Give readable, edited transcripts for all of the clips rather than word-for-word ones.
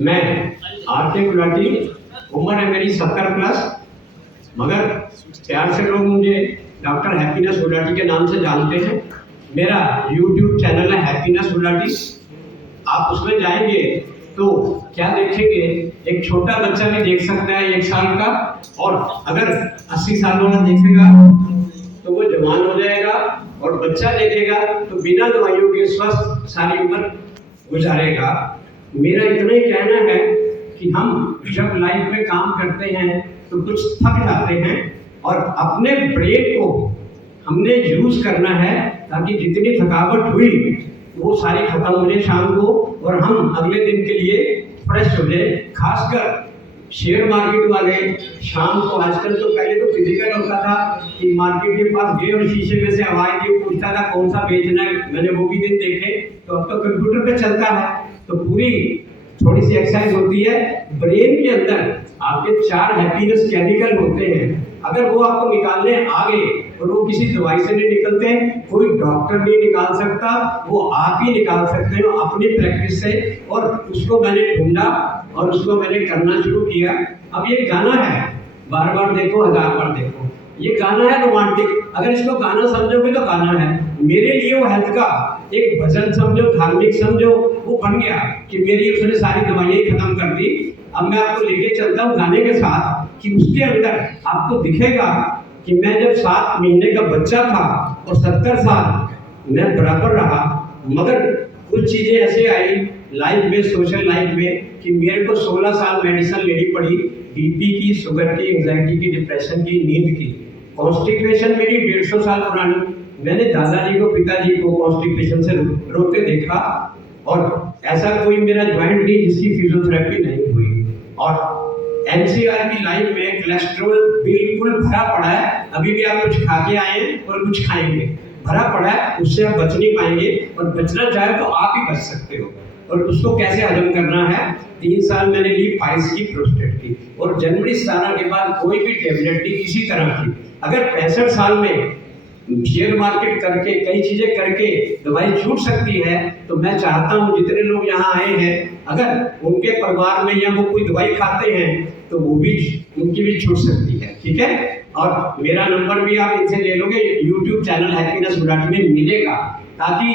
मैं आरके गुलाटी, उम्र है मेरी 70+, मगर प्यार से लोग मुझे डॉक्टर हैप्पीनेस गुलाटी के नाम से जानते हैं। मेरा यूट्यूब चैनल है हैप्पीनेस गुलाटी। आप उसमें जाएंगे तो क्या देखेंगे, एक छोटा बच्चा भी देख सकता है 1 साल का, और अगर 80 साल वाला देखेगा तो वो जवान हो जाएगा, और बच्चा देखेगा तो बिना दवाइयों के स्वस्थ सारी उम्र गुजारेगा। मेरा इतना ही कहना है कि हम जब लाइफ में काम करते हैं तो कुछ थक जाते हैं, और अपने ब्रेन को हमने यूज करना है ताकि जितनी थकावट हुई वो सारी खत्म हो जाए शाम को, और हम अगले दिन के लिए फ्रेश हो जाए। खासकर शेयर मार्केट वाले शाम को, आजकल तो पहले तो फिजिकल होता था कि मार्केट के पास गए और शीशे में से आवाज दी, पूछता था कौन सा बेचना है, मैंने वो भी दिन देखे। तो अब तो कंप्यूटर पे चलता है, तो पूरी थोड़ी सी एक्सरसाइज होती है। ब्रेन के अंदर आपके 4 हैप्पीनेस केमिकल होते हैं, अगर वो आपको निकालने आ गए और वो किसी दवाई से नहीं निकलते, कोई डॉक्टर नहीं निकाल सकता, वो आप ही निकाल सकते हो अपनी प्रैक्टिस से। और उसको मैंने ढूंढा और उसको मैंने करना शुरू किया। अब ये गाना है, बार बार देखो हजार बार देखो, ये गाना है रोमांटिक। अगर इसको गाना समझोगे तो गाना है, मेरे लिए वो हेल्थ का एक भजन समझो, धार्मिक समझो, वो बन गया कि मेरी उसने सारी दवाइयाँ खत्म कर दी। अब मैं आपको लेके चलता हूँ गाने के साथ कि उसके अंदर आपको दिखेगा कि मैं जब 7 महीने का बच्चा था और 70 साल मैं बराबर रहा, मगर कुछ चीजें ऐसे आई लाइफ में, सोशल लाइफ में, कि मेरे को 16 साल मेडिसिन लेनी पड़ी, बीपी की, शुगर की, एंजाइटी की, डिप्रेशन की, नींद की। कॉन्स्टिपेशन मेरी 150 साल पुरानी। मैंने दादाजी को, पिताजी को कॉन्स्टिपेशन से रोते देखा, और ऐसा कोई मेरा ज्वाइंट नहीं जिसकी फिजियोथेरेपी नहीं हुई। और एनसीआर की लाइन में कोलेस्ट्रॉल बिल्कुल भरा पड़ा है, अभी भी आप कुछ खा के आए हैं और कुछ खाएंगे, भरा पड़ा है, उससे आप बच नहीं पाएंगे। और बचना चाहे तो आप ही बच सकते हो। और उसको कैसे हजम करना है, 3 साल मैंने ली पाइल्स की, प्रोस्टेट की, और जनवरी 17 के बाद कोई भी टेबलेट नहीं किसी तरह की। अगर 65 साल में शेयर मार्केट करके, कई चीजें करके दवाई छूट सकती है, तो मैं चाहता हूं जितने लोग यहाँ आए हैं, अगर उनके परिवार में या वो कोई दवाई खाते हैं तो वो भी, उनकी भी छूट सकती है। ठीक है, और मेरा नंबर भी आप इनसे ले लोगे, यूट्यूब चैनल हैप्पीनेस गुलाटी में मिलेगा, ताकि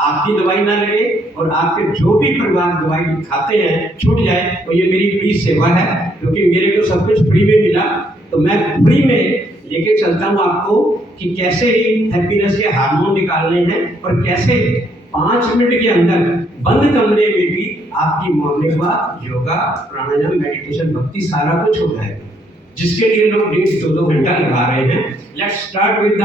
आपकी दवाई ना लगे और आपके जो भी परिवार दवाई खाते हैं छूट जाए। तो ये मेरी फ्री सेवा है, क्योंकि मेरे को सब कुछ फ्री में मिला, तो मैं फ्री में लेके चलता हूँ आपको कि कैसे ही हैप्पीनेस के हार्मोन निकालने हैं, और कैसे 5 मिनट के अंदर बंद कमरे में भी आपकी मॉर्निंग वॉक, योगा, प्राणायाम, मेडिटेशन, भक्ति सारा कुछ हो जाएगा, जिसके लिए लोग 1.5-2 घंटा लगा रहे हैं। लेट्स स्टार्ट विद द,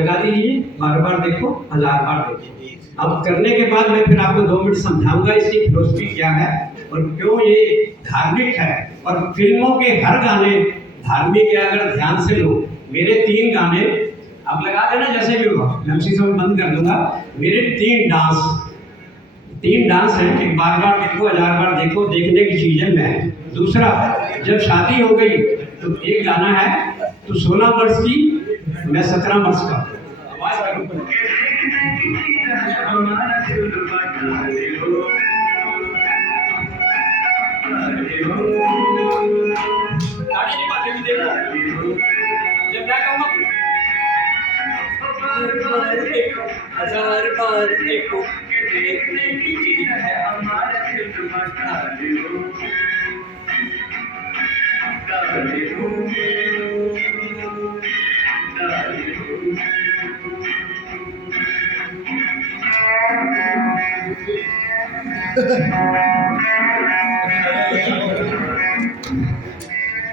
लगा दीजिए, बार बार देखो, 1000 बार देखो। अब करने के बाद मैं फिर आपको 2 मिनट समझाऊंगा इसकी फिलोसफी क्या है और क्यों ये धार्मिक है। और फिल्मों के हर गाने धार्मिक है, अगर ध्यान से लो। मेरे 3 गाने आप लगा देना जैसे भी होगा, मैं उसी समय बंद कर दूंगा। मेरे 3 डांस हैं कि बार बार देखो, 1000 बार देखो, देखने की चीज है। मैं दूसरा, जब शादी हो गई तो एक गाना है, तो 16 वर्ष की, मैं 17 वर्ष का। आवाज करो, जब मैं कहूँगा 1000 बार देखो, देखने की चीज है हमारा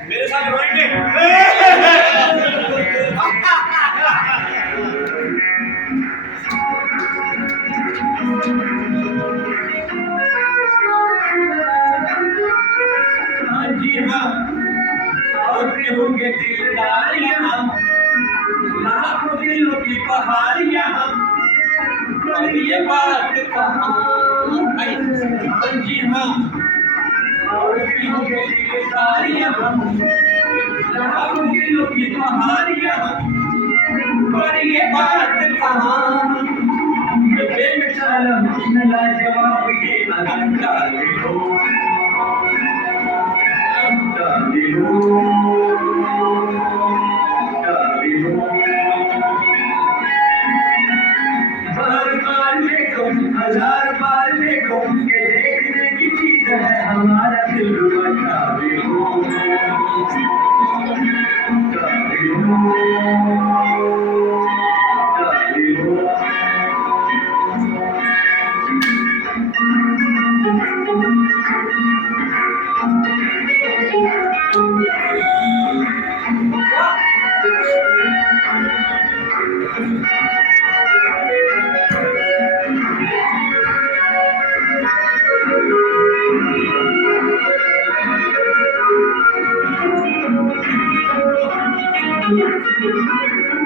मेरे साथ रोएंगे। हाँ जी हाँ, और होंगे दिलदार यहाँ, लाखों दिलों की बहार यहाँ, और ये बात कहाँ। हाँ जी हाँ, और होंगे दिलदार यहाँ, लाखों दिलों की बहार यहाँ, और ये बात कहाँ। बेचारा जवाब ये अलंकार हो।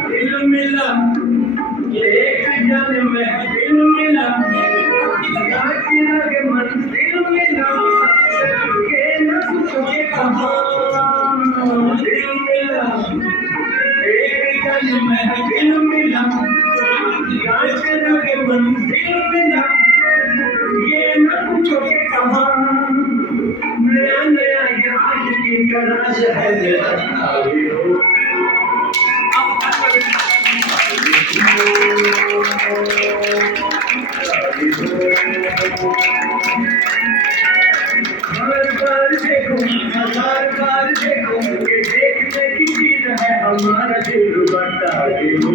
दिल मिला ये एक जन्म में दिल मिला के मंदिर मिला के न तुझे कहा दिल मिला एक जन्म में दिल मिला के मंदिर मिला ये न तुझे कहा नया नया आज की तरह है हर बार देखो ये देखने की चीज है हमारा दिल बता दो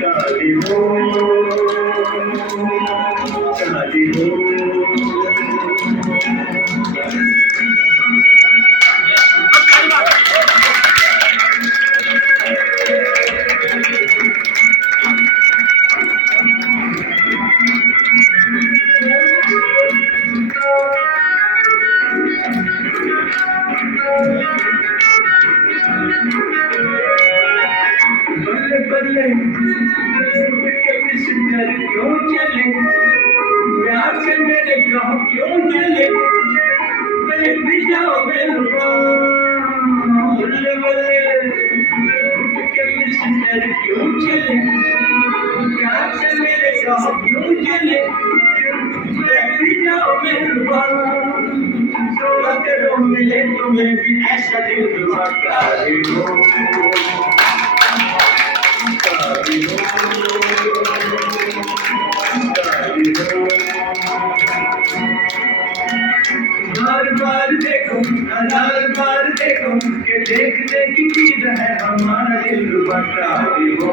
शादी हो शादी हो बल्ले बल्ले कभी सुंदर क्यों चले प्यार से मेरे कहो क्यों चले मेरे भी जाओ मेरे बल्ले बल्ले कभी सुंदर क्यों चले प्यार से मेरे कहो क्यों चले मेरे भी जाओ मेरे अगर मिले तुम्हें भी ऐसा दिल दुआ हो हर बार देखो कि देखने की चीज है हमारा दिल बता दो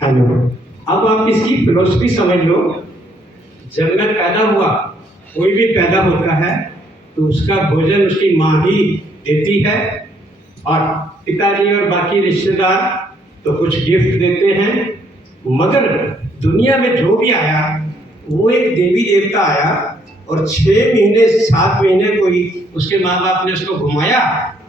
हेलो, अब आप इसकी फिलोसफी समझ लो। जब मैं पैदा हुआ, कोई भी पैदा होता है तो उसका भोजन उसकी माँ ही देती है और पिताजी और बाकी रिश्तेदार तो कुछ गिफ्ट देते हैं। मगर दुनिया में जो भी आया वो एक देवी देवता आया और 6 महीने 7 महीने कोई उसके माँ बाप ने उसको घुमाया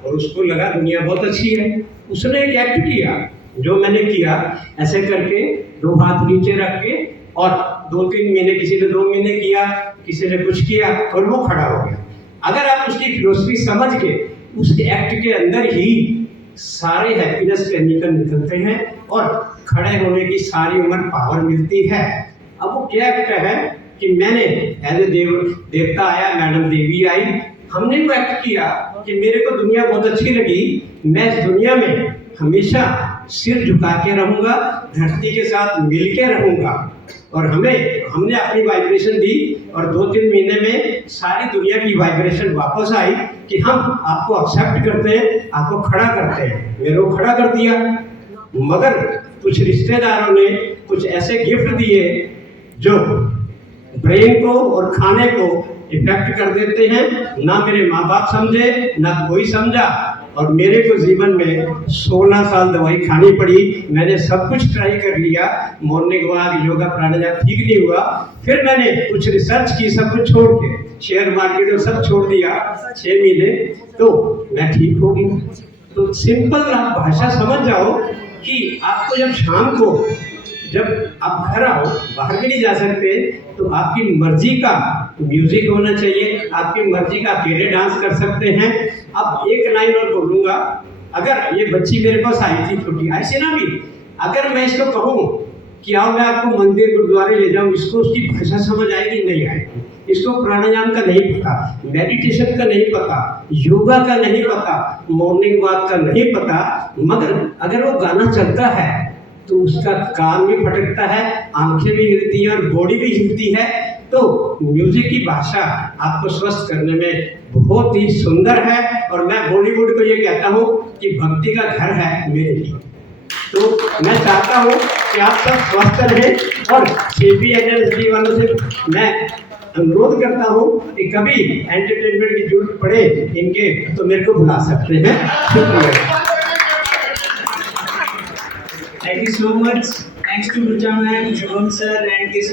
और उसको लगा दुनिया बहुत अच्छी है। उसने एक एक्ट किया जो मैंने किया, ऐसे करके 2 हाथ नीचे रख के और 2-3 महीने, किसी ने 2 महीने किया, किसी ने कुछ किया और वो खड़ा हो गया। अगर आप उसकी फिलोसफी समझ के उस एक्ट के अंदर ही सारे हैप्पीनेस केमिकल निकलते हैं और खड़े होने की सारी उम्र पावर मिलती है। अब वो क्या एक्ट है कि मैंने एज ए देवता आया, मैडम देवी आई, हमने वो एक्ट किया कि मेरे को दुनिया बहुत अच्छी लगी, मैं इस दुनिया में हमेशा सिर झुका के रहूंगा, धरती के साथ मिल के रहूंगा। और हमने अपनी वाइब्रेशन दी और 2-3 महीने में सारी दुनिया की वाइब्रेशन वापस आई कि हम आपको एक्सेप्ट करते हैं, आपको खड़ा करते हैं। मेरे को खड़ा कर दिया। मगर कुछ रिश्तेदारों ने कुछ ऐसे गिफ्ट दिए जो ब्रेन को और खाने को इफेक्ट कर देते हैं। ना मेरे माँ बाप समझे, ना कोई समझा और मेरे को जीवन में 16 साल दवाई खानी पड़ी। मैंने सब कुछ ट्राई कर लिया, मॉर्निंग वॉक, योगा, प्राणायाम, ठीक नहीं हुआ। फिर मैंने कुछ रिसर्च की, सब कुछ छोड़ के शेयर मार्केट में सब छोड़ दिया 6 महीने, तो मैं ठीक हो गई। तो सिंपल आप भाषा समझ जाओ कि आपको जब शाम को जब आप घर आओ, बाहर भी नहीं जा सकते, तो आपकी मर्जी का म्यूजिक होना चाहिए, आपकी मर्जी का अकेले डांस कर सकते हैं। अब एक लाइन और बोलूँगा, अगर ये बच्ची मेरे पास आई थी छोटी, ऐसे ना भी, अगर मैं इसको कहूँ कि आओ मैं आपको मंदिर गुरुद्वारे ले जाऊं, इसको उसकी भाषा समझ आएगी नहीं आएगी, इसको प्राणायाम का नहीं पता, मेडिटेशन का नहीं पता, योगा का नहीं पता, मॉर्निंग वॉक का नहीं पता, मगर अगर वो गाना चलता है तो उसका कान भी फटकता है, आंखें भी हिलती हैं और बॉडी भी हिलती है। तो म्यूजिक की भाषा आपको स्वस्थ करने में बहुत ही सुंदर है और मैं बॉलीवुड को ये कहता हूँ कि भक्ति का घर है मेरे लिए। तो मैं चाहता हूँ कि आप सब स्वस्थ रहें और CPNSD वालों से मैं अनुरोध करता हूँ कि कभी एंटरटेनमेंट की जरूरत पड़े इनके तो मेरे को बुला सकते हैं। शुक्रिया। Thank you so much. Thanks to Rucha ma'am, Shubham sir and Kisan.